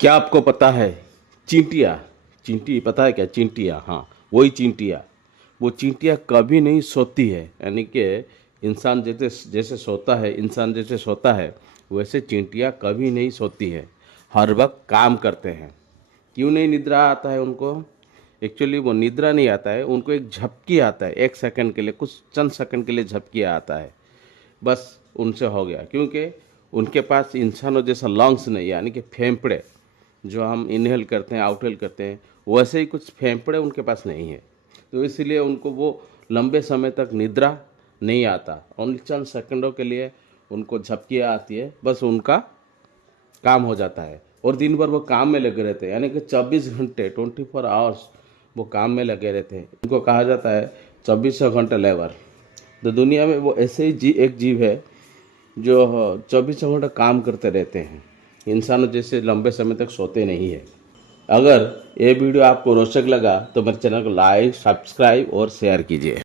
क्या आपको पता है चींटियाँ? चींटी पता है क्या? चींटियाँ, हाँ वही चींटियाँ। वो चींटियाँ कभी नहीं सोती है, यानी कि इंसान जैसे जैसे सोता है, इंसान जैसे सोता है वैसे चींटियाँ कभी नहीं सोती है, हर वक्त काम करते हैं। क्यों नहीं निद्रा आता है उनको? एक्चुअली वो निद्रा नहीं आता है, उनको एक झपकी आता है, एक सेकंड के लिए, कुछ चंद सेकंड के लिए झपकी आता है, बस उनसे हो गया। क्योंकि उनके पास इंसानों जैसा लंग्स नहीं है, यानी कि फेफड़े जो हम इनहेल करते हैं, आउटहेल करते हैं, वैसे ही कुछ फेफड़े उनके पास नहीं है। तो इसलिए उनको वो लंबे समय तक निद्रा नहीं आता, ओनली चंद सेकंडों के लिए उनको झपकियाँ आती है, बस उनका काम हो जाता है। और दिन भर वो काम में लगे रहते हैं, यानी कि 24 घंटे 24 आवर्स वो काम में लगे रहते हैं। इनको कहा जाता है 24 घंटे लेबर। तो दुनिया में वो ऐसे ही एक जीव है जो 24 घंटे काम करते रहते हैं, इंसानों जैसे लंबे समय तक सोते नहीं है। अगर ये वीडियो आपको रोचक लगा तो मेरे चैनल को लाइक, सब्सक्राइब और शेयर कीजिए।